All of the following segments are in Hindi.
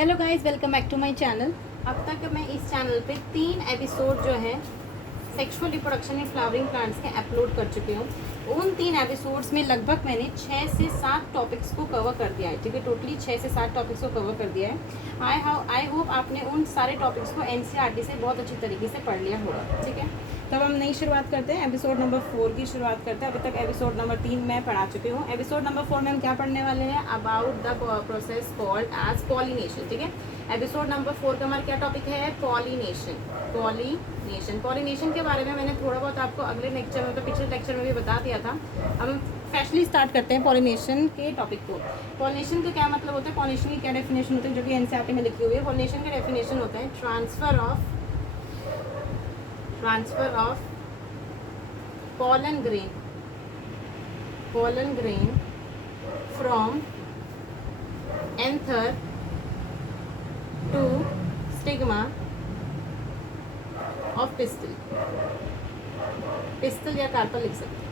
Hello guys, welcome back to my channel. अब तक मैं इस चैनल पे 3 एपिसोड जो है sexual reproduction in flowering plants के अपलोड कर चुकी हूँ। उन 3 एपिसोड्स में लगभग मैंने 6 से 7 टॉपिक्स को कवर कर दिया है। ठीक है, टोटली 6 से 7 टॉपिक्स को कवर कर दिया है। आई होप आपने उन सारे टॉपिक्स को एनसीईआरटी से बहुत अच्छी तरीके से पढ़ लिया होगा। ठीक है, तब हम नई शुरुआत करते हैं। एपिसोड नंबर 4 की शुरुआत करते हैं। अभी तक एपिसोड नंबर 3 मैं पढ़ा चुकी हूँ। एपिसोड नंबर 4 में हम क्या पढ़ने वाले हैं? About the process called as pollination. ठीक है, एपिसोड नंबर 4 का हमारा क्या टॉपिक है? पॉलिनेशन। पॉलिनेशन के बारे में मैंने थोड़ा बहुत आपको अगले लेक्चर में, तो पिछले लेक्चर में भी बता दिया था। अब हम फ्रेशली स्टार्ट करते हैं पॉलिनेशन के टॉपिक को। पॉलिनेशन का क्या मतलब होता है? पॉलिनेशन की क्या डेफिनेशन होती है, जो कि एनसीईआरटी में लिखी हुई है। पॉलिनेशन का डेफिनेशन होता है transfer of pollen grain from anther to stigma of pistil या कार्पल लिख सकते हैं।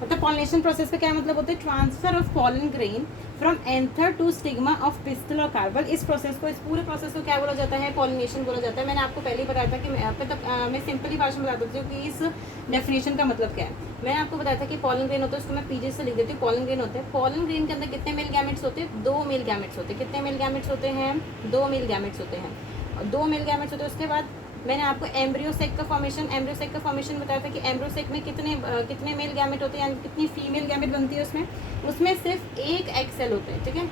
मतलब पॉलिनेशन प्रोसेस का क्या मतलब होता है? Transfer of pollen grain from anther to stigma of pistil और कार्बल। इस पूरे प्रोसेस को क्या बोला जाता है? पॉलिनेशन बोला जाता है। मैंने आपको पहले ही बताया था कि मैं सिंपली भाषा में बता देती हूँ कि इस डेफिनेशन का मतलब क्या है। मैंने आपको बताया था कि पॉलन ग्रेन होता है, उसको मैं पीजे से लिख देती हूँ। पॉलन ग्रेन होता है। पॉलन ग्रेन के अंदर कितने मेल गैमेट्स होते हैं? 2 मेल गैमेट्स होते हैं। कितने मेल गैमेट्स होते हैं? 2 मेल गैमेट्स होते हैं। 2 मेल गैमेट्स होते हैं। उसके बाद मैंने आपको एम्ब्रियोसेक का फॉर्मेशन बताया था कि एम्ब्रियोसेक में कितने मेल गैमेट होते हैं, यानी कितनी फीमेल गैमेट बनती है उसमें सिर्फ एक एग सेल होता है। ठीक है,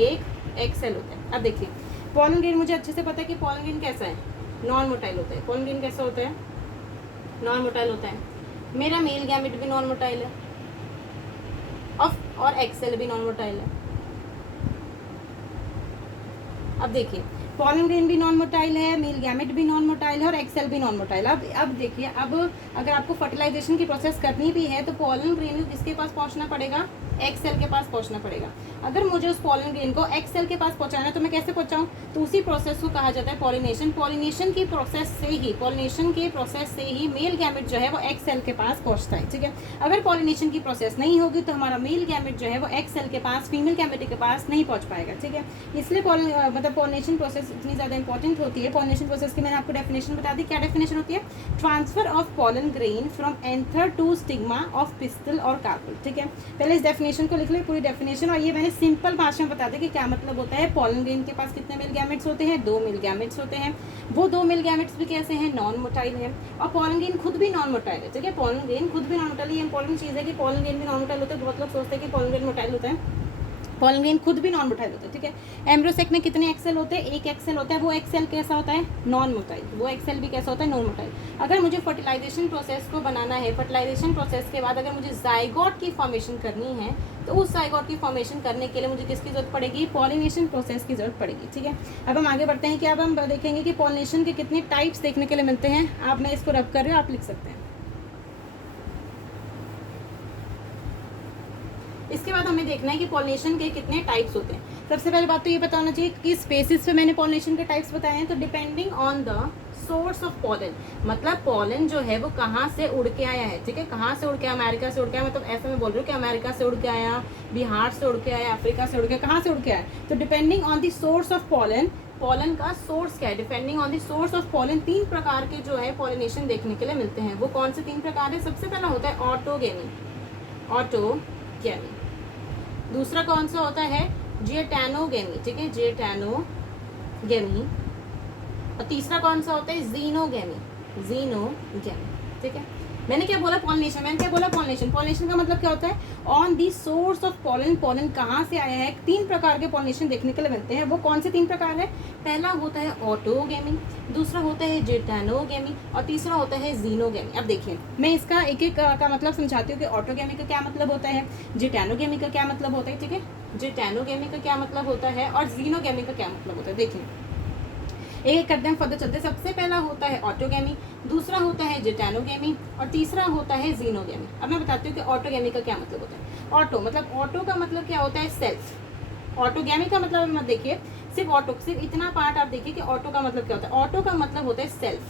एक एग सेल होता है। अब देखिए, पॉलन ग्रेन मुझे अच्छे से पता है कि पॉलन ग्रेन कैसा है? नॉन मोटाइल होता है। पॉलन ग्रेन कैसा होता है? नॉन मोटाइल होता है। मेरा मेल गैमेट भी नॉन मोटाइल है और एग सेल भी नॉन मोटाइल है। अब देखिए, पॉलन ग्रेन भी नॉन मोटाइल है, मेल गैमेट भी नॉन मोटाइल है और एक्सेल भी नॉन मोटाइल। अब देखिए, अब अगर आपको फर्टिलाइजेशन की प्रोसेस करनी भी है तो पॉलन ग्रेन को किसके पास पहुंचना पड़ेगा? एक्सेल के पास पहुंचना पड़ेगा। अगर मुझे उस पॉलन ग्रेन को एक्सेल के पास पहुंचाना है तो मैं कैसे पहुंचाऊं? तो उसी प्रोसेस को कहा जाता है पॉलिनेशन। पॉलिनेशन के प्रोसेस से ही मेल गैमेट जो है वो एक्सेल के पास पहुंचता है। ठीक है, अगर पॉलिनेशन की प्रोसेस नहीं होगी तो हमारा मेल गैमेट जो है वो एक्सेल के पास, फीमेल गैमेट के पास नहीं पहुंच पाएगा। ठीक है, इसलिए पॉलिनेशन प्रोसेस इतनी ज़्यादा इंपॉर्टेंट होती है। पॉलिनेशन प्रोसेस की मैंने आपको डेफिनेशन बता दी। क्या डेफिनेशन होती है? Transfer of pollen grain from anther to stigma of pistil और कार्पल। ठीक है, पहले इस डेफिनेशन को लिख ले, पूरी डेफिनेशन, और ये मैंने सिंपल भाषा में बता दी कि क्या मतलब होता है। पॉलन ग्रेन के पास कितने मेल गैमेट्स होते हैं? 2 मेल गैमेट्स होते हैं। वो 2 मेल गैमेट्स भी कैसे हैं? नॉन मोटाइल है। और पॉलन ग्रेन खुद भी नॉन मोटाइल है। ठीक है, पॉलन ग्रेन खुद भी नॉन मोटाइल है। ये इंपॉर्टेंट चीज़ है कि पॉलन ग्रेन भी नॉन मोटाइल होता है। बहुत लोग सोचते हैं कि पॉलन ग्रेन मोटाइल होता है, पॉलन ग्रेन खुद भी नॉन मोटाइल होता है। ठीक है, एम्ब्रियोसेक में कितने एक्सेल होते हैं? एक एक्सेल होता है। वो एक्सेल कैसा होता है? Non motile. वो एक्सेल भी कैसा होता है? Non motile. अगर मुझे फर्टिलाइजेशन प्रोसेस को बनाना है, फर्टिलाइजेशन प्रोसेस के बाद अगर मुझे जाइगोट की फॉर्मेशन करनी है तो उस जाइगोट की फॉर्मेशन करने के लिए मुझे किसकी जरूरत पड़ेगी? पॉलिनेशन प्रोसेस की जरूरत पड़ेगी। ठीक है, अब हम आगे बढ़ते हैं कि अब हम देखेंगे कि पॉलिनेशन के कितने टाइप्स देखने के लिए मिलते हैं। आप, मैं इसको रब कर रही हूँ, आप लिख सकते हैं। इसके बाद हमें देखना है कि पॉलिनेशन के कितने टाइप्स होते हैं। सबसे पहले बात तो ये बताना चाहिए कि किस बेसिस पे मैंने पॉलिनेशन के टाइप्स बताए हैं। तो depending on the source of pollen, मतलब पॉलन जो है वो कहाँ से उड़ के आया है। ठीक है, कहाँ से उड़ के आया? अमेरिका से उड़ के आया। मतलब ऐसा मैं बोल रही हूँ कि अमेरिका से उड़ के आया, बिहार से उड़ के आया, अफ्रीका से उड़ के, कहाँ से उड़ के आया? तो depending on the source of pollen का सोर्स क्या है? Depending on the source of pollen 3 प्रकार के जो है पॉलिनेशन देखने के लिए मिलते हैं। वो कौन से 3 प्रकार है? सबसे पहला होता है ऑटोगेमी। दूसरा कौन सा होता है? जियोटैनोगेमी। ठीक है, जियोटैनोगेमी। और तीसरा कौन सा होता है? जीनोगेमी। ठीक है, मैंने क्या बोला? पॉलिनेशन। पॉलिनेशन का मतलब क्या होता है? On the source of pollen, pollen कहाँ से आया है। 3 प्रकार के पॉलिनेशन देखने के लिए मिलते हैं। वो कौन से 3 प्रकार है? पहला होता है ऑटोगेमी, दूसरा होता है जियोटैनोगेमी और तीसरा होता है जीनोगेमी। अब देखिए, मैं इसका एक का मतलब समझाती हूँ कि ऑटोगेमी का क्या मतलब होता है, जियोटैनोगेमी का क्या मतलब होता है। ठीक है, जियोटैनोगेमी का क्या मतलब होता है और जीनोगेमी का क्या मतलब होता है। देखिए, एक करते हैं, फर्दर चलते। सबसे पहला होता है ऑटोगेमी, दूसरा होता है जियोटैनोगेमी और तीसरा होता है जीनोगेमी। अब मैं बताती हूँ कि ऑटोगेमी का क्या मतलब होता है। ऑटो का मतलब क्या होता है? सेल्फ। ऑटोगेमी का मतलब मत देखिए, सिर्फ इतना पार्ट आप देखिए कि ऑटो का मतलब क्या होता है। ऑटो का मतलब होता है सेल्फ।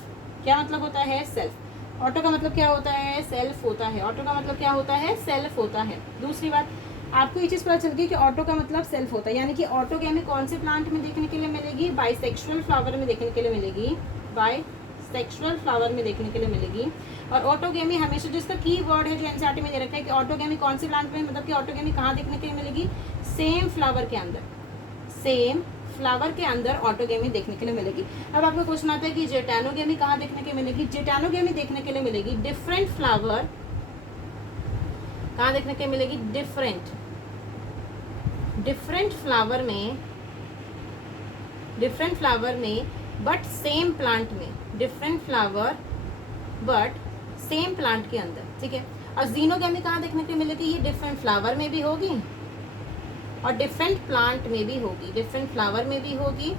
क्या मतलब होता है? सेल्फ। ऑटो का मतलब क्या होता है? सेल्फ होता है। ऑटो का मतलब क्या होता है? सेल्फ होता है। दूसरी बात, आपको ये चीज़ पता चल गई कि ऑटो का मतलब सेल्फ होता है, यानी कि ऑटोगैमी कौन से प्लांट में देखने के लिए मिलेगी, बाइसेक्सुअल फ्लावर में देखने के लिए मिलेगी, बाइसेक्सुअल फ्लावर में देखने के लिए मिलेगी। और ऑटोगैमी हमेशा जो इसका की वर्ड है जो एनसीईआरटी में दे रखा है कि ऑटोगैमी कौन से प्लांट में, मतलब कि ऑटोगैमी कहाँ देखने के लिए मिलेगी, सेम फ्लावर के अंदर, सेम फ्लावर के अंदर ऑटोगैमी देखने के लिए मिलेगी। अब आपको क्वेश्चन आता है कि जेटानोगैमी कहाँ देखने के लिए मिलेगी, जेटानोगैमी देखने के लिए मिलेगी डिफरेंट फ्लावर, कहाँ देखने के लिए मिलेगी, डिफरेंट फ्लावर में, डिफरेंट फ्लावर में बट सेम प्लांट में, different flower but same plant के अंदर, ठीक है। और जीनोगैमी कहाँ देखने के लिए मिलेगी, ये डिफरेंट फ्लावर में भी होगी और डिफरेंट प्लांट में भी होगी, डिफरेंट फ्लावर में भी होगी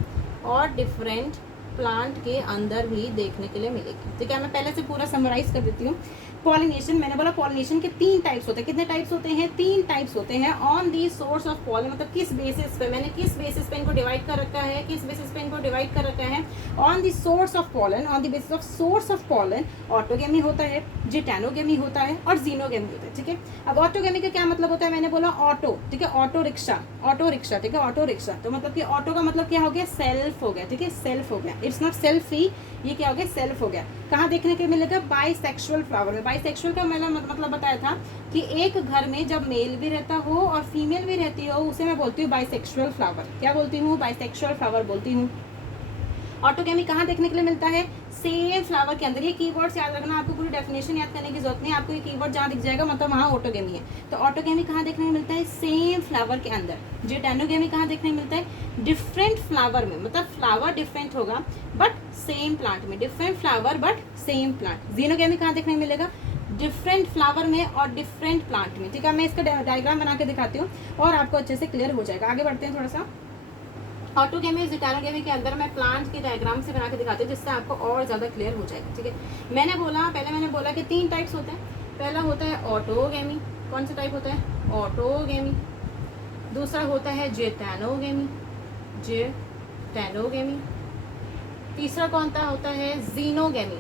और डिफरेंट प्लांट के अंदर भी देखने के लिए मिलेगी, ठीक है। मैं पहले से पूरा समराइज कर देती हूँ। पॉलिनेशन, मैंने बोला पॉलिनेशन के 3 टाइप्स होते हैं। कितने टाइप्स होते हैं, 3 टाइप्स होते हैं। On the source of pollen, मतलब किस बेसिस पे, मैंने किस बेसिस पे इनको डिवाइड कर रखा है, किस बेसिस पे इनको डिवाइड कर रखा है, on the source of pollen, on the basis of source of pollen autogamy होता है, जिटैनोगेमी होता है और जीनोगेमी होता है, ठीक है। अब ऑटोगेमी का क्या मतलब होता है, मैंने बोला ऑटो, ठीक है, ऑटो रिक्शा, ठीक है, ऑटो रिक्शा। तो मतलब कि ऑटो का मतलब क्या हो गया, सेल्फ हो गया, ठीक है, सेल्फ हो गया, इट्स नॉट सेल्फ ही, ये क्या हो गया, सेल्फ हो गया। कहाँ देखने के मिलेगा, बाइसेक्सुअल फ्लावर में। बाइसेक्सुअल का मैंने मतलब बताया था कि एक घर में जब मेल भी रहता हो और फीमेल भी रहती हो, उसे मैं बोलती हूँ बाइसेक्सुअल फ्लावर। क्या बोलती हूँ, बाइसेक्सुअल फ्लावर बोलती हूँ। ऑटोगेमी कहाँ देखने के लिए मिलता है, सेम फ्लावर के अंदर। ये कीवर्ड्स याद रखना, आपको पूरी डेफिनेशन याद करने की जरूरत नहीं, आपको ये कीवर्ड जहाँ दिख जाएगा मतलब वहाँ ऑटोगेमी है। तो ऑटोगेमी कहाँ देखने को मिलता है, सेम फ्लावर के अंदर। जिटैनोगेमी कहाँ देखने को मिलता है, डिफरेंट फ्लावर में, मतलब फ्लावर डिफरेंट होगा बट सेम प्लांट में, different flower but same plant. Xenogamy कहाँ देखने को मिलेगा, डिफरेंट फ्लावर में और डिफरेंट प्लांट में, ठीक है। मैं इसका डायग्राम बना के दिखाती हूँ और आपको अच्छे से क्लियर हो जाएगा। आगे बढ़ते हैं थोड़ा सा। ऑटोगेमी और जिटैनोगेमी के अंदर मैं प्लांट की डायग्राम से बना के दिखाती हूँ जिससे आपको और ज़्यादा क्लियर हो जाएगा, ठीक है। मैंने बोला कि 3 टाइप्स होते हैं। पहला होता है ऑटोगेमी, कौन सा टाइप होता है, ऑटोगेमी। दूसरा होता है जेटैनोगेमी, तीसरा कौन सा होता है, जीनोगेमी,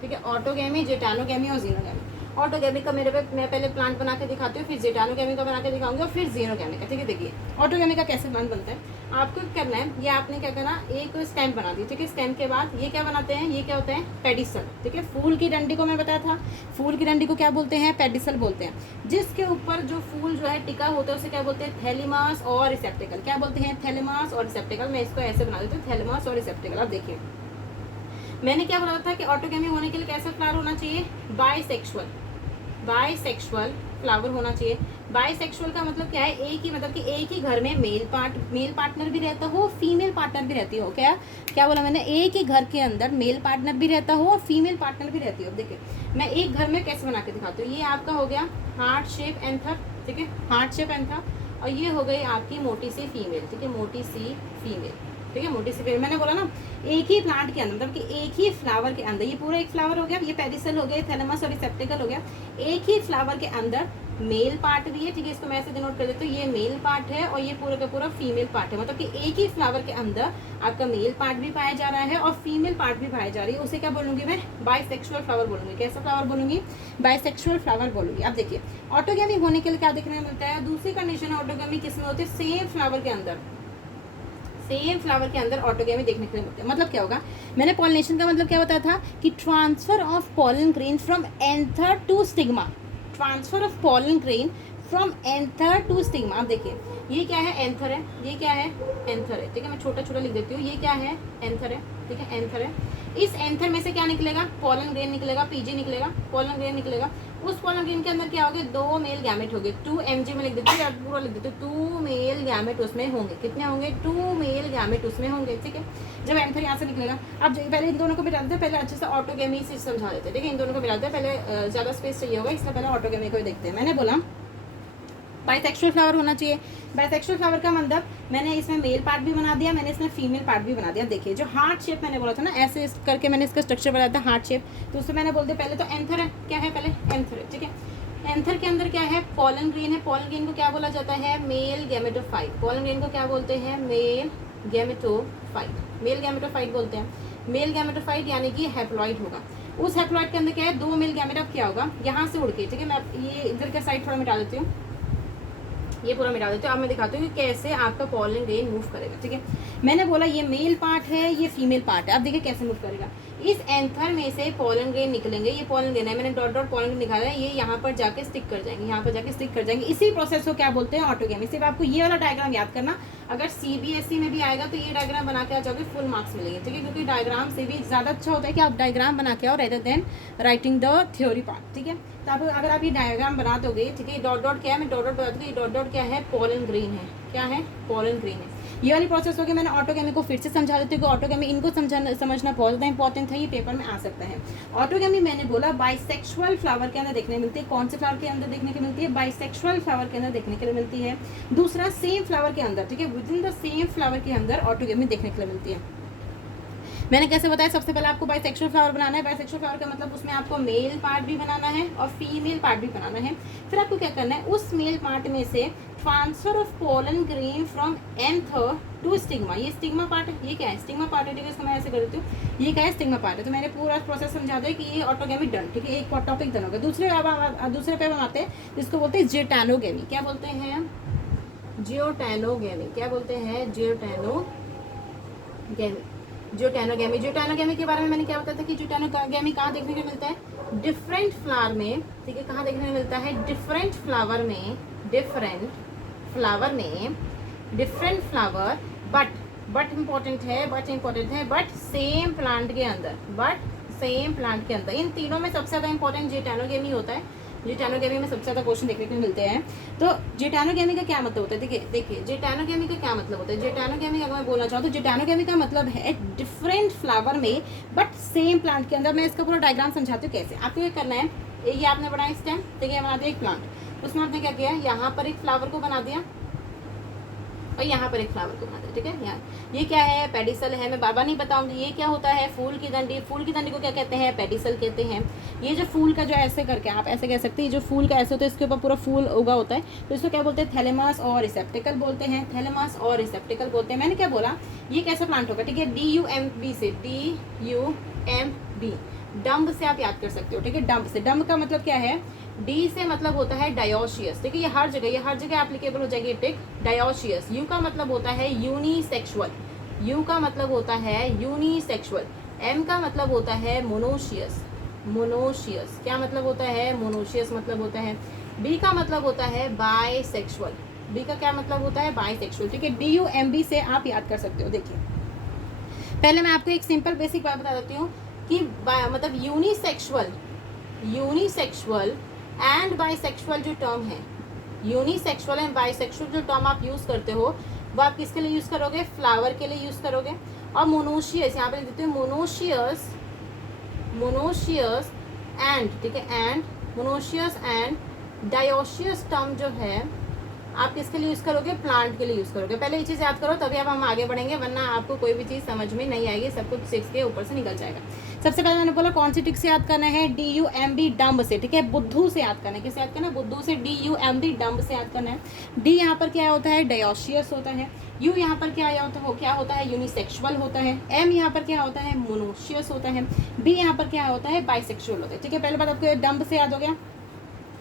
ठीक है। ऑटोगेमी, जेटैनोगेमी और जीनोगेमी। ऑटोगेमी का मैं पहले प्लांट बना के दिखाती हूँ, फिर जेटानोगेमी का बना के दिखाऊंगी और फिर जीनोगेमी का, ठीक है। देखिए ऑटोगेमी का कैसे प्लांट बनता है, आपको करना है, ये आपने क्या करना, एक स्टेम बना दी, ठीक है। स्टेम के बाद ये क्या बनाते हैं, ये क्या होता है, पेडिसल, ठीक है। फूल की डंडी को मैं बताया था, फूल की डंडी को क्या बोलते हैं, पेडिसल बोलते हैं। जिसके ऊपर जो फूल जो है टिका होता है उसे क्या बोलते हैं, थैलेमस और रिसेप्टिकल। क्या बोलते हैं, थैलेमस और रिसेप्टिकल। मैं इसको ऐसे बना देती हूँ, थैलेमस और रिसेप्टिकल। अब देखिए मैंने क्या बोला था कि ऑटोगेमी होने के लिए कैसा फ्लावर होना चाहिए, बाइसेक्सुअल फ्लावर होना चाहिए। बाइसेक्सुअल का मतलब क्या है, एक ही घर में मेल पार्टनर भी रहता हो, फीमेल पार्टनर भी रहती हो। क्या बोला मैंने, एक ही घर के अंदर मेल पार्टनर भी रहता हो और फीमेल पार्टनर भी रहती हो। देखिए मैं एक घर में कैसे बना के दिखाती हूँ। ये आपका हो गया हार्ट शेप एंथर, ठीक है, हार्ट शेप एंथर। और ये हो गई आपकी मोटी सी फीमेल, ठीक है, मोटी सी फीमेल, ठीक है, मोटी सी फीमेल। मैंने बोला ना एक ही प्लांट के अंदर, मतलब कि एक ही फ्लावर के अंदर, ये पूरा एक फ्लावर हो गया, ये पेडिसल हो गया, थैलेमस और रिसेप्टिकल हो गया। एक ही फ्लावर के अंदर मेल पार्ट भी है, ठीक है, इसको मैं ऐसे डिनोट कर देती हूँ, ये मेल पार्ट है और ये पूरा का पूरा फीमेल पार्ट है। मतलब कि एक ही फ्लावर के अंदर आपका मेल पार्ट भी पाया जा रहा है और फीमेल पार्ट भी पाया जा रही है। उसे क्या बोलूँगी मैं, बाइसेक्सुअल फ्लावर बोलूँगी। कैसा फ्लावर बोलूँगी, बाइसेक्सुअल फ्लावर बोलूँगी। अब देखिए ऑटोगेमी होने के लिए क्या देखने को मिलता है, दूसरी कंडीशन है ऑटोगेमी किस में होती है, सेम फ्लावर के अंदर ऑटोगेमी देखने के लिए मिलता है। मतलब क्या होगा, मैंने पॉलिनेशन का मतलब क्या बताया था कि transfer of pollen grain from anther to stigma, transfer of pollen grain from anther to stigma. आप देखिए ये क्या है, एंथर है, ये क्या है, एंथर है, ठीक है। मैं छोटा छोटा लिख देती हूँ, ये क्या है, एंथर है, ठीक है, एंथर है। इस एंथर में से क्या निकलेगा, पॉलन ग्रेन निकलेगा, पीजी निकलेगा, पॉलन ग्रेन निकलेगा। उस पॉलन ग्रेन के अंदर क्या होंगे, 2 मेल गैमेट होंगे, 2 mg में लिख देती हूँ, पूरा लिख देती हूँ, 2 मेल गैमेट उसमें होंगे। कितने होंगे, 2 मेल गैमेट उसमें होंगे, ठीक है। जब एंथर यहाँ से निकलेगा, अब पहले इन दोनों को मिला देते हैं, पहले अच्छे से ऑटोगेमी से समझा देते हैं, ठीक है। इन दोनों को मिला देते हैं, पहले ज़्यादा स्पेस चाहिए होगा, इसलिए पहले ऑटोगेमी को ही देखते हैं। मैंने बोला बाइसेक्सुअल फ्लावर होना चाहिए। बाइसेक्सुअल फ्लावर का मतलब मैंने इसमें मेल पार्ट भी बना दिया, मैंने इसमें फीमेल पार्ट भी बना दिया। देखिए जो हार्ट शेप मैंने बोला था ना, ऐसे करके मैंने इसका स्ट्रक्चर बनाया था हार्ट शेप, तो उससे मैंने बोल दिया पहले तो एंथर है, क्या है, पहले एंथर है, ठीक है। एंथर के अंदर क्या है, पॉलन ग्रेन है। पॉलन ग्रेन को क्या बोला जाता है, मेल गैमेटोफाइट। पॉलन ग्रेन को क्या बोलते हैं, मेल गैमेटोफाइट बोलते हैं। मेल गैमेटोफाइट यानी कि हैप्लॉइड होगा। उस हैप्लॉइड के अंदर क्या है, 2 मेल गैमेट। अब क्या होगा, यहाँ से उड़ के, ठीक है, मैं ये इधर का साइड थोड़ा मिटा देती हूँ, ये पूरा मिटा देती हूँ। अब मैं दिखाती हूँ कि कैसे आपका पॉलन ग्रेन मूव करेगा, ठीक है। मैंने बोला ये मेल पार्ट है, ये फीमेल पार्ट है। अब देखिए कैसे मूव करेगा। इस एंथर में से पॉलन ग्रेन निकलेंगे, ये पॉलन ग्रेन है, मैंने डॉट डॉट पॉलन ग्रेन निकाला है, ये यहाँ पर जाके स्टिक कर जाएंगे, यहाँ पर जाके स्टिक कर जाएंगे। इसी प्रोसेस को क्या बोलते हैं, ऑटोगेमी। सिर्फ आपको ये वाला डायग्राम याद करना, अगर सीबीएसई में भी आएगा तो ये डायग्राम बना के आ जाओगे, फुल मार्क्स मिलेंगे, ठीक है। क्योंकि डायग्राम से भी ज़्यादा अच्छा होता है कि आप डायग्राम बना के आओ rather than writing the theory part, ठीक है। तो आप अगर आप ये डायग्राम बना दोगे, ठीक है, डॉट डॉट क्या है, मैं डॉट डॉट बता दूँगी, डॉट डॉट क्या है, पॉलन ग्रेन है। क्या है, पॉलन ग्रेन है। ये वाली प्रोसेस होगी। मैंने ऑटोगेमी को फिर से समझा देती हूँ कि ऑटोगेमी इनको समझना बहुत ज़्यादा इंपॉर्टेंट है, ये पेपर में आ सकता है। ऑटोगेमी मैंने बोला बाइसेक्सुअल फ्लावर के अंदर देखने मिलती है। कौन से फ्लावर के अंदर देखने को मिलती है, बाइसेक्सुअल फ्लावर के अंदर देखने के लिए मिलती है। दूसरा सेम फ्लावर के अंदर, ठीक है, with in the same flower के अंदर ऑटोगेमी देखने के लिए मिलती है। मैंने कैसे बताया, सबसे पहले आपको बाइसेक्सुअल फ्लावर बनाना है। बाइसेक्सुअल फ्लावर का मतलब उसमें आपको मेल पार्ट भी बनाना है और फीमेल पार्ट भी बनाना है। फिर आपको क्या करना है, उस मेल पार्ट में से transfer of pollen grain from anther to stigma. ये स्टिग्मा पार्ट है, ये क्या है, स्टिग्मा पार्ट है, ठीक है। इसको मैं ऐसे कर देती हूँ, ये क्या है, स्टिग्मा पार्ट है। तो मैंने पूरा प्रोसेस समझा दिया कि ये ऑटोगेमी डन, ठीक है। एक टॉपिक डन हो गया। दूसरे पे हम आते हैं, जिसको बोलते हैं जियोटैनोगेमी। क्या बोलते हैं, जियोटैनोगेमी। क्या बोलते हैं, जियोटैनोगेमी। जियोटैनोगेमी के बारे में मैंने क्या बताया था कि जियोटैनोगेमी कहाँ देखने को मिलता है, डिफरेंट फ्लावर में, ठीक है। कहाँ देखने को मिलता है, डिफरेंट फ्लावर में, डिफरेंट फ्लावर बट इंपॉर्टेंट है, बट सेम प्लांट के अंदर, इन तीनों में सबसे ज़्यादा इंपॉर्टेंट जियोटैनोगेमी होता है। जियोटैनोगेमी में सबसे ज़्यादा क्वेश्चन देखने को मिलते हैं। तो जियोटैनोगेमी का क्या मतलब होता है, देखिए जियोटैनोगेमी का क्या मतलब होता है। जियोटैनोगेमी अगर मैं बोलना चाहूँ तो जियोटैनोगेमी का मतलब है डिफरेंट फ्लावर में बट सेम प्लांट के अंदर। मैं इसका पूरा डायग्राम समझाती हूँ कैसे। आपको ये करना है, ये आपने बनाया स्टेम, ठीक है, बना दिया एक प्लांट, उसमें आपने क्या किया, यहाँ पर एक फ्लावर को बना दिया और यहाँ पर एक फ्लावर को बना दिया, ठीक है। यहाँ ये क्या है, पेडिसल है, मैं बाबा नहीं बताऊंगी। ये क्या होता है, फूल की डंडी। फूल की डंडी को क्या कहते हैं, पेडिसल कहते हैं। ये जो फूल का जो ऐसे करके आप ऐसे कह सकते हैं, जो फूल का ऐसे होता है, इसके ऊपर पूरा फूल उगा होता है, तो इसको क्या बोलते हैं, थैलेमस और रिसेप्टिकल बोलते हैं। मैंने क्या बोला, ये कैसा प्लांट होगा, ठीक है, DUMB से, DUMB, डम्ब से आप याद कर सकते हो, ठीक है। डम्ब का मतलब क्या है, डी से मतलब होता है डायोशियस, ठीक है। ये हर जगह एप्लीकेबल हो जाएगी टिक, डायोशियस। यू का मतलब होता है यूनिसेक्सुअल, एम का मतलब होता है मोनोशियस। क्या मतलब होता है, मोनोशियस मतलब होता है। बी का मतलब होता है बाइसेक्सुअल, ठीक है। DUMB से आप याद कर सकते हो। देखिए पहले मैं आपको एक सिंपल बेसिक बात बता देती हूँ कि मतलब यूनिसेक्सुअल एंड बाइसेक्सुअल जो टर्म है, यूनिसेक्सुअल एंड बाइसेक्सुअल जो टर्म आप यूज़ करते हो वो आप किसके लिए यूज़ करोगे, फ्लावर के लिए यूज़ करोगे। और मोनोशियस यहाँ पे लिख देते हैं, मोनोशियस एंड, ठीक है, and monoecious and dioecious term जो है आप किसके लिए यूज़ करोगे, प्लांट के लिए यूज़ करोगे। पहले ये चीज़ याद करो, तभी अब हम आगे बढ़ेंगे, वरना आपको कोई भी चीज़ समझ में नहीं आएगी, सब कुछ 6 के ऊपर से निकल जाएगा। सबसे पहले मैंने बोला कौन सी टिक से याद करना है, DUMB, डम्ब से, ठीक है, बुद्धू से याद करना है। किससे याद करना है, बुद्धू से, DUMB, डम्ब से याद करना है। डी यहाँ पर क्या होता है, डायोशियस होता है। यू यहाँ पर क्या होता है, यूनिसेक्सुअल होता है। एम यहाँ पर क्या होता है, मोनोशियस होता है। बी यहाँ पर क्या होता है, बाइसेक्सुअल होता है, ठीक है। पहले बात आपको डम्ब से याद हो गया।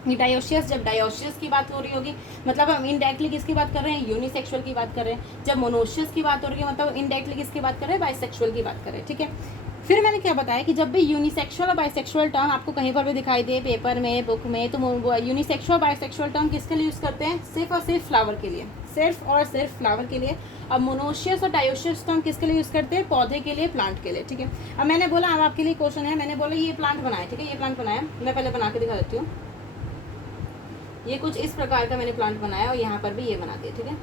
डायोशियस, जब डायोशियस की बात हो रही होगी मतलब हम इनडायरेक्टली किसकी बात कर रहे हैं, यूनिसेक्सुअल की बात कर रहे हैं। जब मोनोशियस की बात हो रही है मतलब इनडायरेक्टली किसकी बात कर रहे हैं, बाइसेक्सुअल की बात कर रहे हैं, ठीक है। फिर मैंने क्या बताया कि जब भी यूनिसेक्सुअल और बाइसेक्सुअल टर्म आपको कहीं पर भी दिखाई दे, पेपर में, बुक में, तो यूनिसेक्सुअल बाइसेक्सुअल टर्म किसके लिए यूज़ करते हैं, सिर्फ और सिर्फ फ्लावर के लिए, और मोनोशियस और डायोशियस टर्म किसके लिए यूज़ करते हैं, पौधे के लिए, प्लांट के लिए, ठीक है। अब मैंने बोला, अब आपके लिए क्वेश्चन है, मैंने बोला ये प्लांट बनाया, ठीक है, ये प्लांट बनाया, मैं पहले बना के दिखा देती हूँ। ये कुछ इस प्रकार का मैंने प्लांट बनाया और यहाँ पर भी ये बना दिया, ठीक है,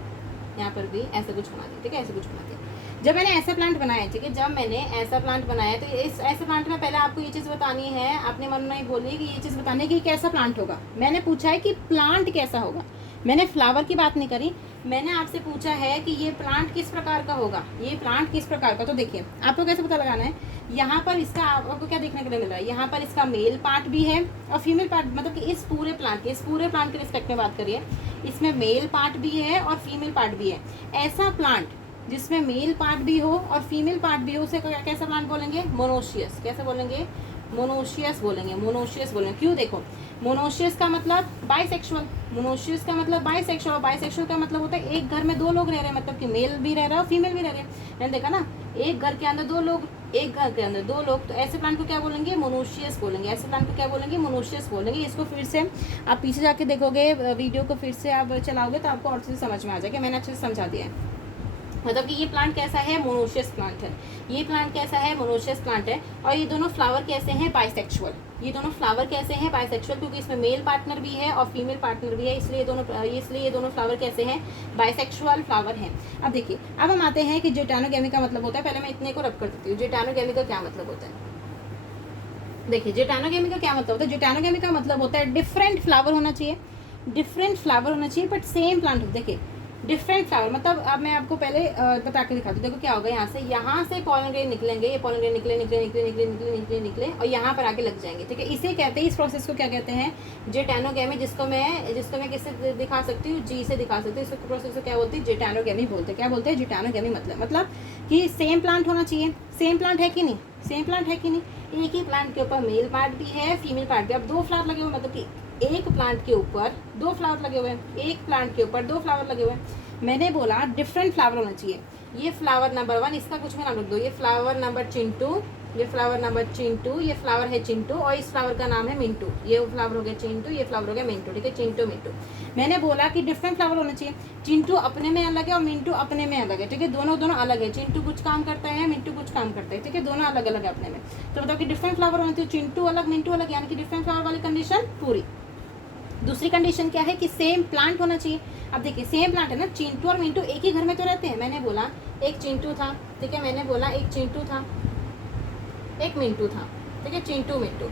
यहाँ पर भी ऐसा कुछ बना दिया, ठीक है, ऐसा कुछ बना दिया। जब मैंने ऐसा प्लांट बनाया, ठीक है, जब मैंने ऐसा प्लांट बनाया तो इस ऐसे प्लांट में पहले आपको ये चीज़ बतानी है, आपने मन में बोली कि ये चीज़ बतानी है कि कैसा प्लांट होगा। मैंने पूछा है कि प्लांट कैसा होगा, मैंने फ्लावर की बात नहीं करी, मैंने आपसे पूछा है कि ये प्लांट किस प्रकार का होगा, ये प्लांट किस प्रकार का। तो देखिए आपको कैसे पता लगाना है, यहाँ पर इसका आपको क्या देखने के लिए मिल रहा है, यहाँ पर इसका मेल पार्ट भी है और फीमेल पार्ट, मतलब कि इस पूरे प्लांट के रिस्पेक्ट में बात करिए, इसमें मेल पार्ट भी है और फीमेल पार्ट भी है। ऐसा प्लांट जिसमें मेल पार्ट भी हो और फीमेल पार्ट भी हो उसे कैसा प्लांट बोलेंगे, मोनोशियस। कैसे बोलेंगे, मोनोशियस बोलेंगे, मोनोशियस बोलेंगे। क्यों? देखो, मोनोशियस का मतलब बाइसेक्सुअल, मोनोशियस का मतलब बाइसेक्सुअल, और बाइसेक्सुअल का मतलब होता है एक घर में दो लोग रह रहे हैं, मतलब कि मेल भी रह रहा है और फीमेल भी रह रहे हैं। मैंने देखा ना, एक घर के अंदर दो लोग, एक घर के अंदर दो लोग, तो ऐसे प्लांट को क्या बोलेंगे? मोनोशियस बोलेंगे। ऐसे प्लांट को क्या बोलेंगे? मोनोशियस बोलेंगे। इसको फिर से आप पीछे जाके देखोगे, वीडियो को फिर से आप चलाओगे तो आपको और चीज़ समझ में आ जाएगी। मैंने अच्छे से समझा दिया है। मतलब कि ये प्लांट कैसा है? मोनोशियस प्लांट है। ये प्लांट कैसा है? मोनोशियस प्लांट है। और ये दोनों फ्लावर कैसे हैं? बाइसेक्सुअल। ये दोनों फ्लावर कैसे हैं? बाइसेक्सुअल, क्योंकि इसमें मेल पार्टनर भी है और फीमेल पार्टनर भी है, इसलिए ये दोनों फ्लावर कैसे हैं? बाइसेक्सुअल फ्लावर हैं। अब देखिए, अब हम आते हैं कि जिटानोगैमी का मतलब होता है। पहले मैं इतने को रब कर देती हूँ। जिटानोगैमी का क्या मतलब होता है? देखिए, जिटानोगैमी का क्या मतलब होता है? जिटानोगैमी का मतलब होता है डिफरेंट फ्लावर होना चाहिए, डिफरेंट फ्लावर होना चाहिए बट सेम प्लांट। देखिए, डिफरेंट फ्लावर मतलब, अब मैं आपको पहले बता के दिखाती हूँ। देखो क्या होगा, यहाँ से पॉलन ग्रेन निकलेंगे, ये पॉलन ग्रेन निकले निकले निकले निकले निकले निकले निकले और यहाँ पर आके लग जाएंगे। ठीक है, इसे कहते हैं, इस प्रोसेस को क्या कहते हैं? जिटानोगैमी, जिसको मैं किससे दिखा सकती हूँ? जी से दिखा सकती हूँ। इस प्रोसेस को क्या बोलती है? जिटानोगैमी बोलते हैं। क्या बोलते हैं? जिटानोगैमी। मतलब कि सेम प्लांट होना चाहिए। सेम प्लांट है कि नहीं? सेम प्लांट है कि नहीं? एक ही प्लांट के ऊपर मेल पार्ट भी है, फीमेल पार्ट भी। अब दो फ्लावर लगे हुए, मतलब कि एक प्लांट के ऊपर दो फ्लावर लगे हुए हैं, एक प्लांट के ऊपर दो फ्लावर लगे हुए हैं। मैंने बोला डिफरेंट फ्लावर होना चाहिए। ये फ्लावर नंबर 1, इसका कुछ भी नाम रख दो। ये फ्लावर नंबर चिंटू, ये फ्लावर नंबर चिंटू, ये फ्लावर है चिंटू और इस फ्लावर का नाम है मिंटू। ये फ्लावर हो गया चिंटू, ये फ्लावर हो गया मिंटू। ठीक है, चिंटू मिंटू। मैंने बोला कि डिफरेंट फ्लावर होना चाहिए। चिंटू अपने में अलग है और मिंटू अपने में अलग है। ठीक है, दोनों अलग है। चिंटू कुछ काम करता है, मिंटू कुछ काम करता है। ठीक है, दोनों अलग अलग है अपने में। तो बताओ कि डिफरेंट फ्लावर होना चाहिए, चिंटू अलग मिंटू अलग, यानी कि डिफरेंट फ्लावर वाली कंडीशन पूरी। दूसरी कंडीशन क्या है? कि सेम प्लांट होना चाहिए। अब देखिए, सेम प्लांट है ना, चिंटू और मिंटू एक ही घर में तो रहते हैं। मैंने बोला एक चिंटू था, ठीक है, मैंने बोला एक चिंटू था, एक मिंटू था। ठीक है, चिंटू मिंटू।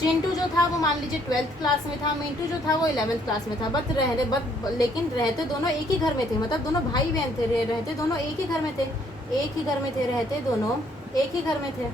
चिंटू जो था वो मान लीजिए 12th क्लास में था, मिंटू जो था वो 11th क्लास में था। लेकिन रहते दोनों एक ही घर में थे, मतलब दोनों भाई बहन थे, रहते दोनों एक ही घर में थे, एक ही घर में थे, रहते दोनों एक ही घर में थे,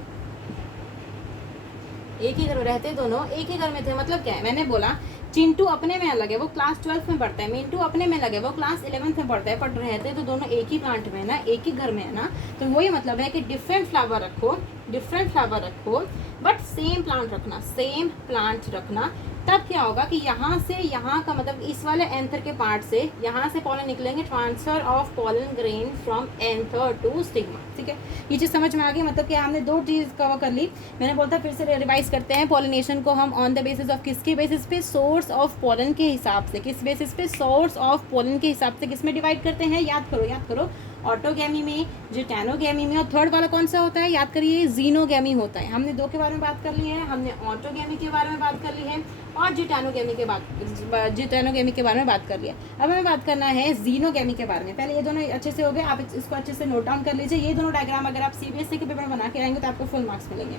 एक ही घर में रहते दोनों एक ही घर में थे। मतलब क्या है? मैंने बोला चिंटू अपने में अलग है, वो क्लास 12th में पढ़ता है। मिंटू अपने में अलग है, वो क्लास 11th में पढ़ता है। पर रहते तो दोनों एक ही प्लांट में है ना, एक ही घर में है ना। तो वही मतलब है कि डिफरेंट फ्लावर रखो, डिफरेंट फ्लावर रखो बट सेम प्लांट रखना, सेम प्लांट रखना। तब क्या होगा कि यहाँ से यहाँ का मतलब इस वाले एंथर के पार्ट से यहाँ से पॉलन निकलेंगे, transfer of pollen grain from anther to stigma. ठीक है, ये चीज़ समझ में आ गई। मतलब कि हमने दो चीज़ कवर कर ली। मैंने बोलता फिर से रिवाइज करते हैं। पॉलिनेशन को हम ऑन द बेसिस ऑफ किसके बेसिस पे? सोर्स ऑफ पॉलन के हिसाब से। किस बेसिस पे? सोर्स ऑफ पॉलन के हिसाब से। किस में डिवाइड करते हैं? याद करो, याद करो। ऑटोगैमी में, जिटानोगैमी में, और थर्ड वाला कौन सा होता है? याद करिए, जीनोगैमी होता है। हमने दो के बारे में बात कर ली है, हमने ऑटोगैमी के बारे में बात कर ली है और जिटानोगैमी के बारे में बात कर लिया। अब हमें बात करना है जीनोगैमी के बारे में। पहले ये दोनों अच्छे से हो गए, आप इसको अच्छे से नोट डाउन कर लीजिए। ये दोनों डायग्राम अगर आप सीबीएसई के पेपर में बना के आएंगे तो आपको फुल मार्क्स मिलेंगे।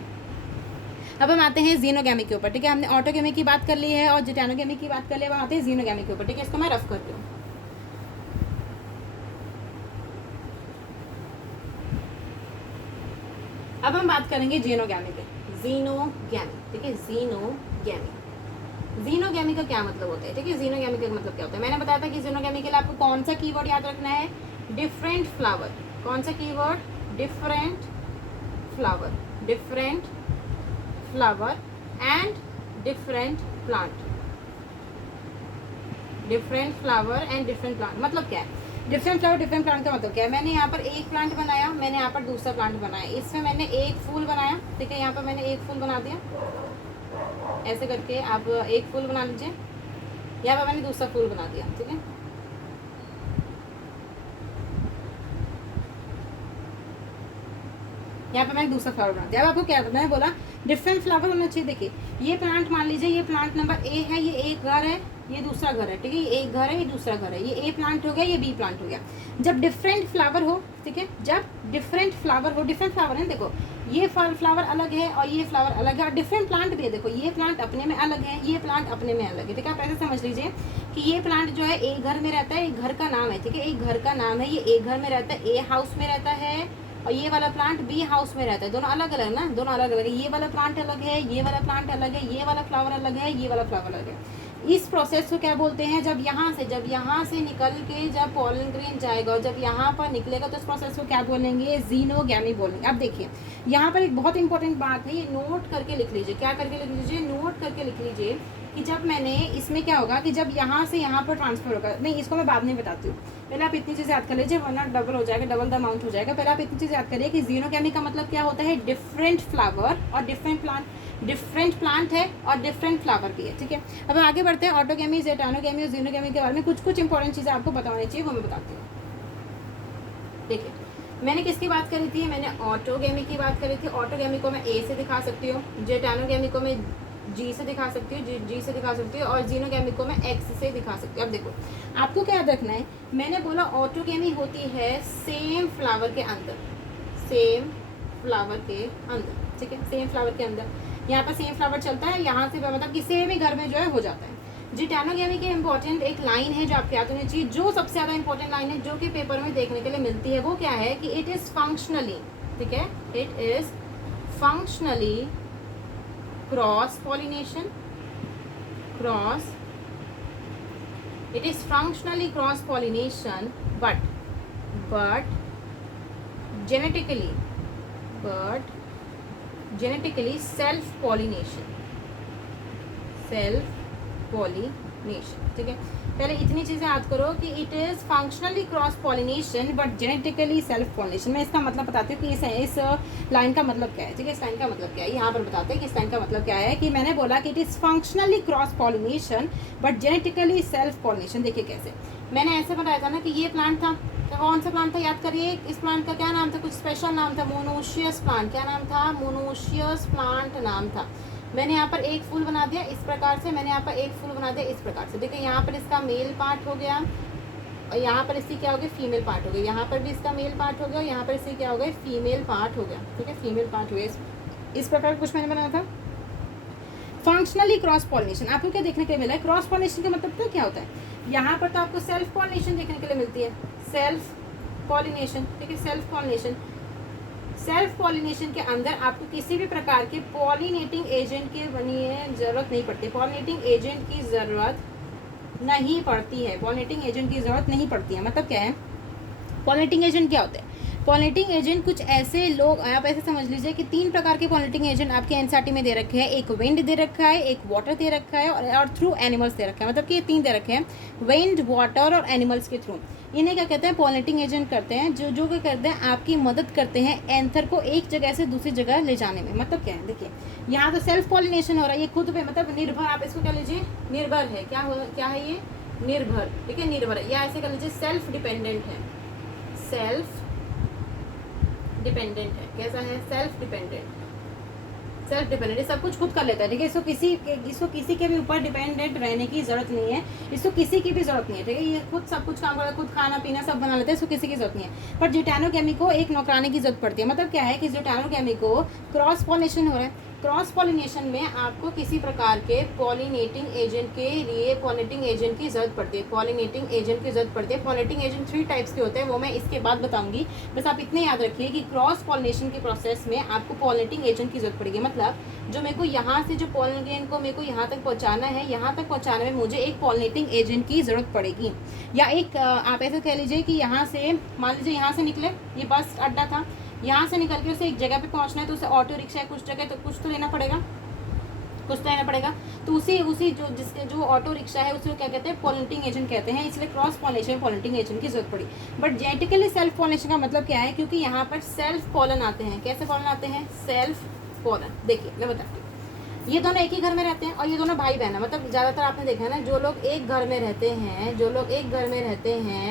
अब हम आते हैं जीनोगैमी के ऊपर। ठीक है, हमने ऑटोगैमी की बात कर ली है और जिटानोगैमी की बात कर ली है। अब हम आते हैं जीनोगैमी के ऊपर। ठीक है, इसको मैं रफ करती हूँ। अब हम बात करेंगे जीनोगैमी पे। जीनोगैमी, ठीक है, जीनोगैमी। जीनोगैमी का क्या मतलब होता है? ठीक है, जीनोगैमी का मतलब क्या होता है? मैंने बताया था कि जीनोगैमी के लिए आपको कौन सा कीवर्ड याद रखना है? Different flower. कौन सा keyword? Different flower, different flower and different plant. Different flower and different plant मतलब क्या है? डिफरेंट फ्लावर डिफरेंट प्लांट का मतलब क्या है? मैंने यहाँ पर एक प्लांट बनाया, मैंने यहाँ पर दूसरा प्लांट बनाया, इसमें मैंने एक फूल बनाया। ठीक है, यहाँ पर मैंने एक फूल बना दिया, ऐसे करके आप एक फूल बना लीजिए। यहाँ पर मैंने दूसरा फूल बना दिया। ठीक है, यहाँ पे मैंने दूसरा फ्लावर बना दिया। अब आपको क्या मैंने बोला? डिफरेंट फ्लावर होना चाहिए। देखिए, ये प्लांट मान लीजिए, ये प्लांट नंबर ए है, ये एक घर है, ये दूसरा घर है। ठीक है, ये एक घर है, ये दूसरा घर है। ये ए प्लांट हो गया, ये बी प्लांट हो गया। जब डिफरेंट फ्लावर हो, ठीक है, जब डिफरेंट फ्लावर हो, डिफरेंट फ्लावर है, देखो ये फ्लावर अलग है और ये फ्लावर अलग है और डिफरेंट प्लांट भी है। देखो ये प्लांट अपने में अलग है, ये प्लांट अपने में अलग है। ठीक है, आप ऐसे समझ लीजिए कि ये प्लांट जो है एक घर में रहता है, एक घर का नाम है। ठीक है, एक घर का नाम है, ये एक घर में रहता है, ए हाउस में रहता है, और ये वाला प्लांट बी हाउस में रहता है। दोनों अलग अलग ना, दोनों अलग अलग है। ये वाला प्लांट अलग है, ये वाला प्लांट अलग है, ये वाला फ्लावर अलग है, ये वाला फ्लावर अलग है। इस प्रोसेस को क्या बोलते हैं, जब यहाँ से निकल के जब पॉलन ग्रेन जाएगा और जब यहाँ पर निकलेगा तो इस प्रोसेस को क्या बोलेंगे, जीनोगैमी बोलेंगे। अब देखिए यहाँ पर एक बहुत इंपॉर्टेंट बात है, ये नोट करके लिख लीजिए। क्या करके लिख लीजिए, नोट करके लिख लीजिए कि जब मैंने इसमें क्या होगा कि जब यहाँ से यहाँ पर ट्रांसफर होगा, नहीं इसको मैं बाद में बताती हूँ, पहले आप इतनी चीज़ याद कर लीजिए वरना डबल हो जाएगा, डबल द अमाउंट हो जाएगा। पहले आप इतनी चीज़ याद करिए कि जीनोगैमी का मतलब क्या होता है, डिफरेंट फ्लावर और डिफरेंट प्लांट है और डिफरेंट फ्लावर भी है, ठीक है। अब आगे बढ़ते हैं, ऑटोगैमी, जेटानोगैमी और जीनोगैमी के बारे में कुछ इंपॉर्टेंट चीज़ें आपको बतानी चाहिए, वो मैं बताती हूँ। देखिए मैंने किसकी बात करी थी, मैंने ऑटोगैमी की बात करी थी। ऑटोगैमी को मैं ए से दिखा सकती हूँ, जेटानोगैमी को मैं जी से दिखा सकती हूँ, जी से दिखा सकती हूँ, और जीनोगैमी को मैं एक्स से दिखा सकती हूँ। अब देखो आपको क्या याद रखना है, मैंने बोला ऑटोगैमी होती है सेम फ्लावर के अंदर, ठीक है, सेम फ्लावर के अंदर, यहाँ पर सेम फ्लावर चलता है, यहाँ से मतलब किसी भी घर में जो है हो जाता है। जेटानोगैमी के इंपॉर्टेंट एक लाइन है जो आपके याद होनी चाहिए, जो सबसे ज़्यादा इंपॉर्टेंट लाइन है जो कि पेपर में देखने के लिए मिलती है, वो क्या है कि इट इज़ फंक्शनली, ठीक है, it is functionally cross pollination, it is functionally cross pollination but genetically self pollination, ठीक है। पहले इतनी चीज़ें याद करो कि it is functionally cross pollination but genetically self pollination. मैं इसका मतलब बताती हूँ कि इस लाइन का मतलब क्या है, ठीक है, इस लाइन का मतलब क्या है, यहाँ पर बताते हैं कि इस लाइन का मतलब क्या है। कि मैंने बोला कि it is functionally cross pollination but genetically self pollination. देखिए कैसे, मैंने ऐसे बताया था ना कि ये प्लांट था, तो कौन सा प्लांट था याद करिए, इस प्लांट का क्या नाम था, कुछ स्पेशल नाम था, मोनोशियस प्लांट। क्या नाम था, मोनोशियस प्लांट नाम था। मैंने यहाँ पर एक फूल बना दिया इस प्रकार से, मैंने यहाँ पर एक फूल बना दिया इस प्रकार से। देखिए यहाँ पर इसका मेल पार्ट हो गया और यहाँ पर इसकी क्या हो गया, फीमेल पार्ट हो गया। यहाँ पर भी इसका मेल पार्ट हो गया और यहाँ पर इसकी क्या हो गया, फीमेल पार्ट हो गया, ठीक है, फीमेल पार्ट हो गया। इस प्रकार कुछ मैंने बनाया था। फंक्शनली क्रॉस पॉलिनेशन आपको क्या देखने के लिए मिला है, क्रॉस पॉलिनेशन का मतलब क्या होता है, यहाँ पर तो आपको सेल्फ पॉलिनेशन देखने के लिए मिलती है, सेल्फ पॉलिनेशन, ठीक है, सेल्फ पॉलिनेशन के अंदर आपको किसी भी प्रकार के पॉलिनेटिंग एजेंट की जरूरत नहीं पड़ती, पॉलिनेटिंग एजेंट की ज़रूरत नहीं पड़ती है, पॉलिनेटिंग एजेंट की ज़रूरत नहीं पड़ती है। मतलब क्या है, पॉलिनेटिंग एजेंट क्या होते हैं, पॉलिनेटिंग एजेंट कुछ ऐसे लोग, आप ऐसे समझ लीजिए कि 3 प्रकार के पॉलिनेटिंग एजेंट आपके एनसीईआरटी में दे रखे हैं। एक विंड दे रखा है, एक वाटर दे रखा है और थ्रू एनिमल्स दे रखा है। मतलब कि ये 3 दे रखे हैं, विंड, वाटर और एनिमल्स के थ्रू। इन्हें क्या कहते हैं, पॉलिनेटिंग एजेंट करते हैं, जो क्या करते हैं, आपकी मदद करते हैं एंथर को एक जगह से दूसरी जगह ले जाने में। मतलब क्या है, देखिए यहाँ तो सेल्फ पॉलिनेशन हो रहा है, ये खुद पे मतलब निर्भर, आप इसको क्या लीजिए, निर्भर है, क्या है ये, निर्भर, ठीक है, निर्भर है, या ऐसे कर लीजिए सेल्फ डिपेंडेंट है, सेल्फ डिपेंडेंट है। कैसा है, सेल्फ डिपेंडेंट सब कुछ खुद कर लेता है, ठीक है। इसको किसी के भी ऊपर डिपेंडेंट रहने की जरूरत नहीं है, इसको किसी की भी जरूरत नहीं है, ठीक है, ये खुद सब कुछ काम करता है, खुद खाना पीना सब बना लेता है, इसको किसी की जरूरत नहीं है। पर जेटानोगैमी को एक नौकरानी की जरूरत पड़ती है। मतलब क्या है कि जेटानोगैमी को क्रॉस पॉलिनेशन हो रहा है, क्रॉस पॉलिनेशन में आपको किसी प्रकार के पॉलिनेटिंग एजेंट के लिए पॉलिनेटिंग एजेंट की जरूरत पड़ती है, पॉलिनेटिंग एजेंट की जरूरत पड़ती है। पॉलिनेटिंग एजेंट 3 टाइप्स के होते हैं, वो मैं इसके बाद बताऊंगी। बस आप इतने याद रखिए कि क्रॉस पॉलिनेशन के प्रोसेस में आपको पॉलिनेटिंग एजेंट की जरूरत पड़ेगी। मतलब जो मेरे को यहाँ से जो पॉलन ग्रेन को मेरे को यहाँ तक पहुँचाना है, यहाँ तक पहुँचाने में मुझे एक पॉलिनेटिंग एजेंट की ज़रूरत पड़ेगी। या एक आप ऐसे कह लीजिए कि यहाँ से मान लीजिए यहाँ से निकले, ये बस अड्डा था, यहाँ से निकल के उसे एक जगह पे पहुँचना है तो उसे ऑटो रिक्शा कुछ जगह तो कुछ तो लेना पड़ेगा, तो उसी जो ऑटो रिक्शा है उसको क्या कहते हैं, पॉलिनेटिंग एजेंट कहते हैं। इसलिए क्रॉस पॉलिनेशन में पॉलिनेटिंग एजेंट की जरूरत पड़ी। बट जेनेटिकली सेल्फ पॉलिनेशन का मतलब क्या है, क्योंकि यहाँ पर सेल्फ पॉलन आते हैं। कैसे पॉलन आते हैं, सेल्फ पॉलन। देखिए मैं बताती हूँ, ये दोनों एक ही घर में रहते हैं और ये दोनों भाई बहन है। मतलब ज़्यादातर आपने देखा है ना, जो लोग एक घर में रहते हैं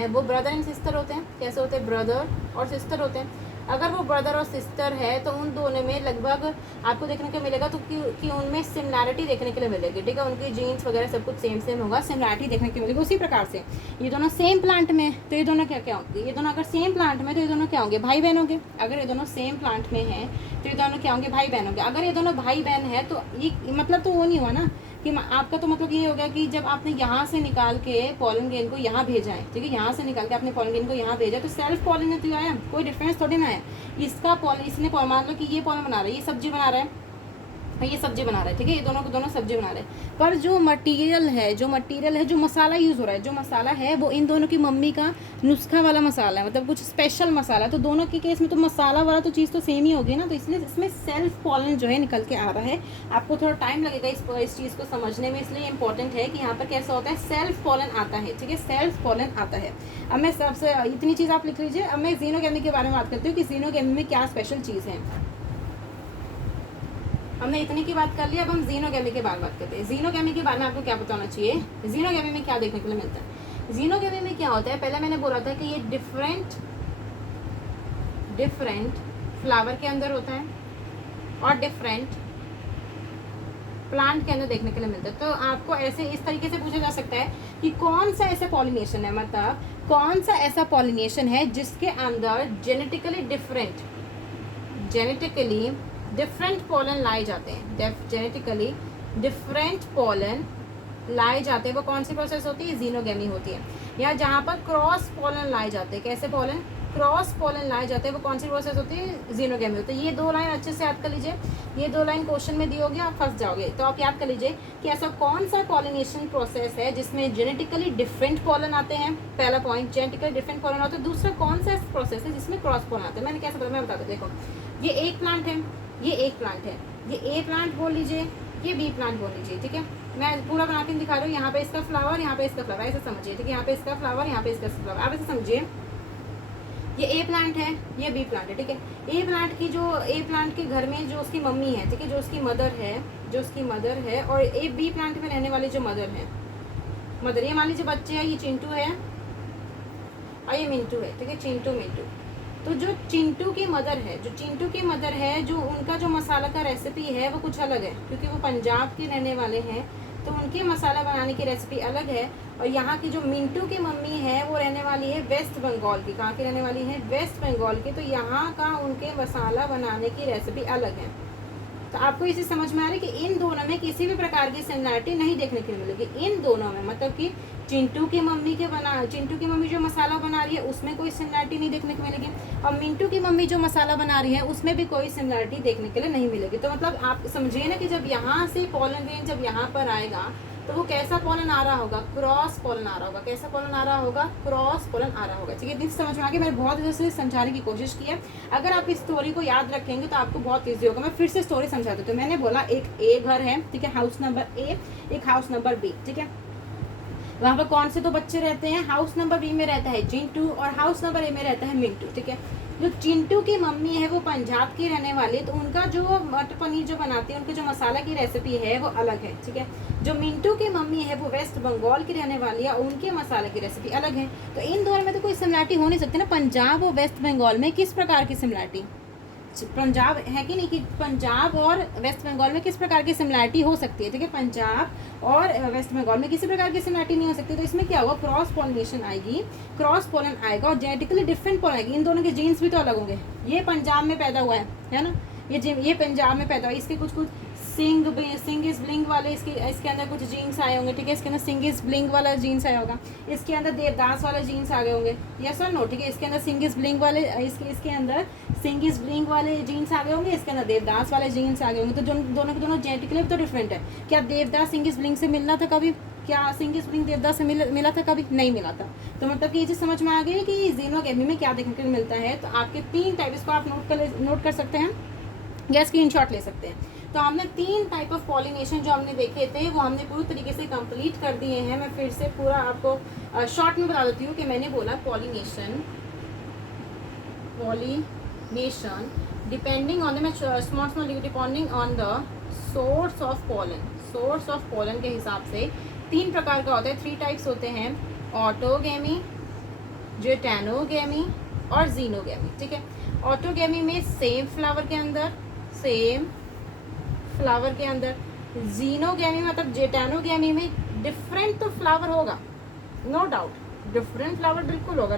वो ब्रदर एंड सिस्टर होते हैं। कैसे होते हैं, ब्रदर और सिस्टर होते हैं। अगर वो ब्रदर और सिस्टर है तो उन दोनों में लगभग आपको देखने को मिलेगा तो कि उनमें सिमिलैरिटी देखने के लिए मिलेगी, ठीक है, उनकी जीन्स वगैरह सब कुछ सेम होगा, सिमिलैरिटी देखने के मिलेगी। उसी प्रकार से ये दोनों सेम प्लांट में तो ये दोनों क्या होंगे, ये दोनों अगर सेम प्लांट में तो ये दोनों क्या होंगे, भाई बहन होंगे। अगर ये दोनों सेम प्लांट में हैं तो ये दोनों क्या होंगे, भाई बहन होंगे। अगर ये दोनों भाई बहन है तो ये मतलब तो वो नहीं हुआ ना कि आपका तो मतलब ये हो गया कि जब आपने यहाँ से निकाल के पॉलन ग्रेन को यहाँ भेजा है, ठीक है, यहाँ से निकाल के आपने पॉलन ग्रेन को यहाँ भेजा तो सेल्फ पॉलिनेट तो आया, कोई डिफरेंस थोड़ी ना है। इसका पॉलन, इसने मान लो कि ये पॉलन बना रहा है, ये सब्जी बना रहा है, ये सब्जी बना रहे हैं, ठीक है, ये दोनों को दोनों सब्जी बना रहे हैं, पर जो मटेरियल है जो मसाला यूज़ हो रहा है, जो मसाला है वो इन दोनों की मम्मी का नुस्खा वाला मसाला है, मतलब कुछ स्पेशल मसाला। तो दोनों के केस में तो मसाला वाला तो चीज़ तो सेम ही होगी ना, तो इसलिए इसमें सेल्फ पॉलन जो है निकल के आ रहा है। आपको थोड़ा टाइम लगेगा इस चीज़ को समझने में, इसलिए इंपॉर्टेंट है कि यहाँ पर कैसा होता है, सेल्फ पॉलन आता है, ठीक है, सेल्फ पॉलन आता है। अब मैं सबसे इतनी चीज़ आप लिख लीजिए। अब मैं ज़ीनोगेमी के बारे में बात करती हूँ कि ज़ीनोगेमी में क्या स्पेशल चीज़ है। हमने इतने की बात कर ली, अब हम ज़ीनोगेमी के बारे में बात करते हैं। ज़ीनोगेमी के बारे में आपको क्या पता होना चाहिए, ज़ीनोगेमी में क्या देखने के लिए मिलता है। ज़ीनोगेमी में क्या होता है, पहले मैंने बोला था कि ये डिफरेंट फ्लावर के अंदर होता है और डिफरेंट प्लांट के अंदर देखने के लिए मिलता है। तो आपको ऐसे इस तरीके से पूछा जा सकता है कि कौन सा ऐसा पॉलिनेशन है, मतलब कौन सा ऐसा पॉलिनेशन है जिसके अंदर जेनेटिकली डिफरेंट पोलन लाए जाते हैं, जेनेटिकली डिफरेंट पोलन लाए जाते हैं। वो कौन सी प्रोसेस होती है, ज़ीनोगेमी होती है। या जहाँ पर क्रॉस पोलन लाए जाते हैं, कैसे पोलन, क्रॉस पोलन लाए जाते हैं, वो कौन सी प्रोसेस होती है, ज़ीनोगेमी होती है। ये दो लाइन अच्छे से याद कर लीजिए, ये दो लाइन क्वेश्चन में दी होगी, आप फंस जाओगे। तो आप याद कर लीजिए कि ऐसा कौन सा पॉलिनेशन प्रोसेस है जिसमें जेनेटिकली डिफरेंट पोलन आते हैं, पहला पॉइंट, जेनेटिकली डिफरेंट पोलन आते हैं। दूसरा कौन सा प्रोसेस है जिसमें क्रॉस पोलन आता है। मैंने कैसे बताया, मैं बताता हूँ। देखो, ये एक प्लांट है, ये एक प्लांट है, ये ए प्लांट बोल लीजिए, ये बी प्लांट बोल लीजिए, ठीक है। मैं पूरा बना के दिखा रही हूँ, यहाँ पे इसका फ्लावर, यहाँ पे इसका फ्लावर, ऐसे समझिए, ठीक है। यहाँ पे इसका फ्लावर, यहाँ पे इसका फ्लावर, आप ऐसे समझिए। ये ए प्लांट है, ये बी प्लांट है, ठीक है। ए प्लांट के घर में जो उसकी मम्मी है, ठीक है, जो उसकी मदर है, और ए बी प्लांट में रहने वाली जो मदर, ये मान लीजिए बच्चे हैं, ये चिंटू है और ये मिंटू है, ठीक है, चिंटू मिंटू। तो जो चिंटू की मदर है, जो उनका जो मसाला का रेसिपी है वो कुछ अलग है, क्योंकि वो पंजाब के रहने वाले हैं, तो उनके मसाला बनाने की रेसिपी अलग है। और यहाँ की जो मिंटू की मम्मी है वो रहने वाली है वेस्ट बंगाल की। कहाँ की रहने वाली है, वेस्ट बंगाल की। तो यहाँ का उनके मसाला बनाने की रेसिपी अलग है। तो आपको इसे समझ में आ रहा है कि इन दोनों में किसी भी प्रकार की सिमिलरिटी नहीं देखने के लिए मिलेगी। इन दोनों में मतलब कि चिंटू की मम्मी जो मसाला बना रही है उसमें कोई सिमिलरिटी नहीं देखने को मिलेगी, और मिंटू की मम्मी जो मसाला बना रही है उसमें भी कोई सिमिलरिटी देखने के लिए नहीं मिलेगी। तो मतलब आप समझिए ना कि जब यहाँ से पोलन रेंज जब यहाँ पर आएगा तो वो कैसा पोलन आ रहा होगा, क्रॉस पोलन आ रहा होगा। कैसा पोलन आ रहा होगा, क्रॉस पोलन आ रहा होगा, ठीक है। समझ में आ गया। मैंने बहुत अच्छे से समझाने की कोशिश की है। अगर आप इस स्टोरी को याद रखेंगे तो आपको बहुत ईजी होगा। मैं फिर से स्टोरी समझाती हूँ। तो मैंने बोला एक ए घर है, ठीक है, हाउस नंबर ए, एक हाउस नंबर बी, ठीक है। वहाँ पर कौन से दो बच्चे रहते हैं, हाउस नंबर बी में रहता है चिंटू और हाउस नंबर ए में रहता है मिंटू, ठीक है। जो चिंटू की मम्मी है वो पंजाब की रहने वाली, तो उनका जो मटर पनीर जो बनाती है, उनके जो मसाला की रेसिपी है वो अलग है, ठीक है। जो मिंटू की मम्मी है वो वेस्ट बंगाल की रहने वाली है, उनके मसाले की रेसिपी अलग है। तो इन दोनों में तो कोई सिमिलरिटी हो नहीं सकती ना। पंजाब और वेस्ट बंगाल में किस प्रकार की सिमिलरिटी, पंजाब है कि नहीं, कि पंजाब और वेस्ट बंगाल में किस प्रकार की सिमिलरिटी हो सकती है, ठीक है। पंजाब और वेस्ट बंगाल में किसी प्रकार की सिमिलरिटी नहीं हो सकती। तो इसमें क्या होगा, क्रॉस पॉलिनेशन आएगी, क्रॉस पोलन आएगा और जेनेटिकली डिफरेंट पोलन आएगी। इन दोनों के जीन्स भी तो अलग होंगे। ये पंजाब में पैदा हुआ है ना, ये पंजाब में पैदा हुआ, इसके कुछ सिंग इज ब्लिंग वाले इसके अंदर कुछ जीन्स आए होंगे, ठीक है। इसके अंदर सिंग इज ब्लिंग वाला जीन्स आया होगा, इसके अंदर देवदास वाला जीन्स आ गए होंगे, यस और नो, ठीक है। इसके अंदर सिंग इज ब्लिंग वाले इसके अंदर सिंग इज ब्लिंग वाले जीन्स आ गए होंगे, इसके अंदर देवदास वाले जीन्स आ गए होंगे। तो दोनों के दोनों जेनेटिकली तो डिफरेंट है। क्या देवदास सिंग इज ब्लिंग से मिलना था कभी, क्या सिंग इज ब्लिंग देवदास से मिला था कभी, नहीं मिला था। तो मतलब कि ये चीज़ समझ में आ गई कि ज़ीनोगेमी में क्या देखने को मिलता है। तो आपके 3 टाइप, इसको आप नोट कर सकते हैं या स्क्रीनशॉट ले सकते हैं। तो हमने 3 टाइप ऑफ पॉलिनेशन जो हमने देखे थे वो हमने पूरी तरीके से कंप्लीट कर दिए हैं। मैं फिर से पूरा आपको शॉर्ट में बता देती हूँ कि मैंने बोला pollination depending on the small depending on the source of pollen के हिसाब से 3 प्रकार का होता है। 3 टाइप्स होते हैं, ऑटोगेमी, जेटेनोगेमी और ज़ीनोगेमी, ठीक है। ऑटोगेमी में सेम फ्लावर के अंदर, ज़ीनोगेमी मतलब जेटेनोगेमी में डिफरेंट तो फ्लावर होगा, नो डाउट, डिफरेंट फ्लावर बिल्कुल होगा,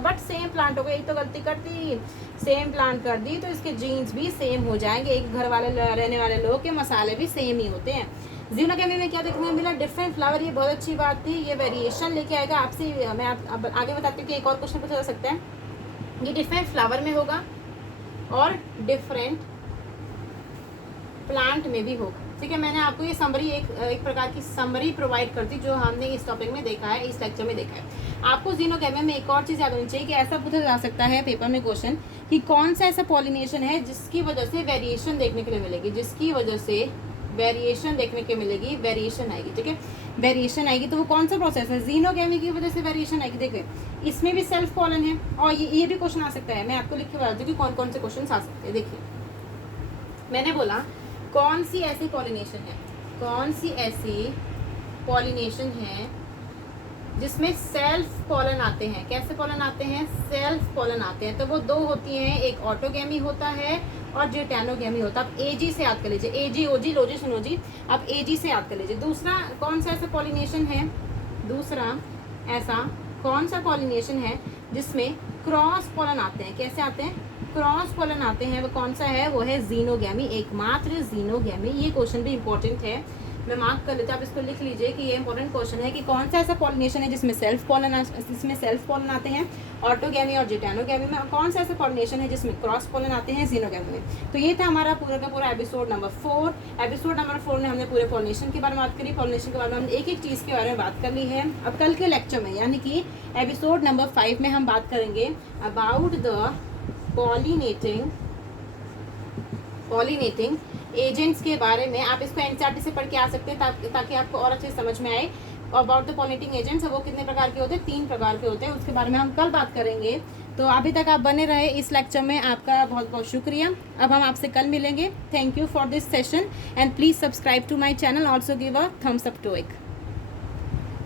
बट सेम प्लांट होगा। यही तो गलती करती, सेम प्लांट कर दी तो इसके जीन्स भी सेम हो जाएंगे। एक घर वाले रहने वाले लोग के मसाले भी सेम ही होते हैं। ज़ीनोगेमी में क्या देखने को मिला, डिफरेंट फ्लावर। ये बहुत अच्छी बात थी, ये वेरिएशन लेके आएगा आपसे। मैं अब आगे बताती हूँ कि एक और क्वेश्चन पूछा जा सकता है। ये डिफरेंट फ्लावर में होगा और डिफरेंट प्लांट में भी होगा। ठीक है, मैंने आपको ये समरी एक प्रकार की समरी प्रोवाइड कर दी जो हमने इस टॉपिक में देखा है, इस लेक्चर में देखा है। आपको ज़ीनोगैमी में एक और चीज़ याद होनी चाहिए कि ऐसा पूछा जा सकता है पेपर में क्वेश्चन कि कौन सा ऐसा पॉलिनेशन है जिसकी वजह से वेरिएशन देखने के लिए मिलेगी, जिसकी वजह से वेरिएशन देखने के मिलेगी, वेरिएशन आएगी। ठीक है, वेरिएशन आएगी तो वो कौन सा प्रोसेस है, ज़ीनोगैमी की वजह से वेरिएशन आएगी। देखिए इसमें भी सेल्फ पॉलन है और ये भी क्वेश्चन आ सकता है। मैं आपको लिख के बता दूँ कि कौन कौन से क्वेश्चन आ सकते हैं। देखिए मैंने बोला कौन सी ऐसी पॉलिनेशन है, कौन सी ऐसी पॉलिनेशन है जिसमें सेल्फ पॉलन आते हैं। कैसे पॉलन आते हैं, सेल्फ पॉलन आते हैं। तो वो दो होती हैं, एक ऑटोगैमी होता है और जिटेनोगैमी होता है। आप एजी से याद कर लीजिए, एजी ओजी लोजी सुनोजी, आप एजी से याद कर लीजिए। दूसरा कौन सा ऐसा पॉलिनेशन है, दूसरा ऐसा कौन सा पॉलिनेशन है जिसमें क्रॉस पॉलन आते हैं। कैसे आते हैं, क्रॉस पॉलन आते हैं। वो कौन सा है, वो है ज़ीनोगैमी, एकमात्र ज़ीनोगैमी। ये क्वेश्चन भी इंपॉर्टेंट है, मैं मार्क कर लेती हूँ, आप इसको लिख लीजिए कि ये इंपॉर्टेंट क्वेश्चन है कि कौन सा ऐसा पॉलिनेशन है जिसमें सेल्फ पॉलन आते हैं ऑटोगैमी और जिटेनोगैमी में, और कौन सा ऐसा पॉलिनेशन है जिसमें क्रॉस पॉलन आते हैं ज़ीनोगैमी में। तो ये था हमारा पूरा का पूरा एपिसोड नंबर 4। एपिसोड नंबर 4 में हमने पूरे पॉलिनेशन के बारे में बात करी, पॉलिनेशन के बारे में हमने एक एक चीज़ के बारे में बात कर ली है। अब कल के लेक्चर में यानी कि एपिसोड नंबर 5 में हम बात करेंगे अबाउट द पॉलिनेटिंग एजेंट्स के बारे में। आप इसको एनसीईआरटी से पढ़ के आ सकते हैं ताकि आपको और अच्छे समझ में आए। अबाउट द पॉलिनेटिंग एजेंट्स वो कितने प्रकार के होते हैं, 3 प्रकार के होते हैं, उसके बारे में हम कल बात करेंगे। तो अभी तक आप बने रहे इस लेक्चर में, आपका बहुत बहुत शुक्रिया। अब हम आपसे कल मिलेंगे। Thank you for this session and please subscribe to my channel, also give a thumbs up to it.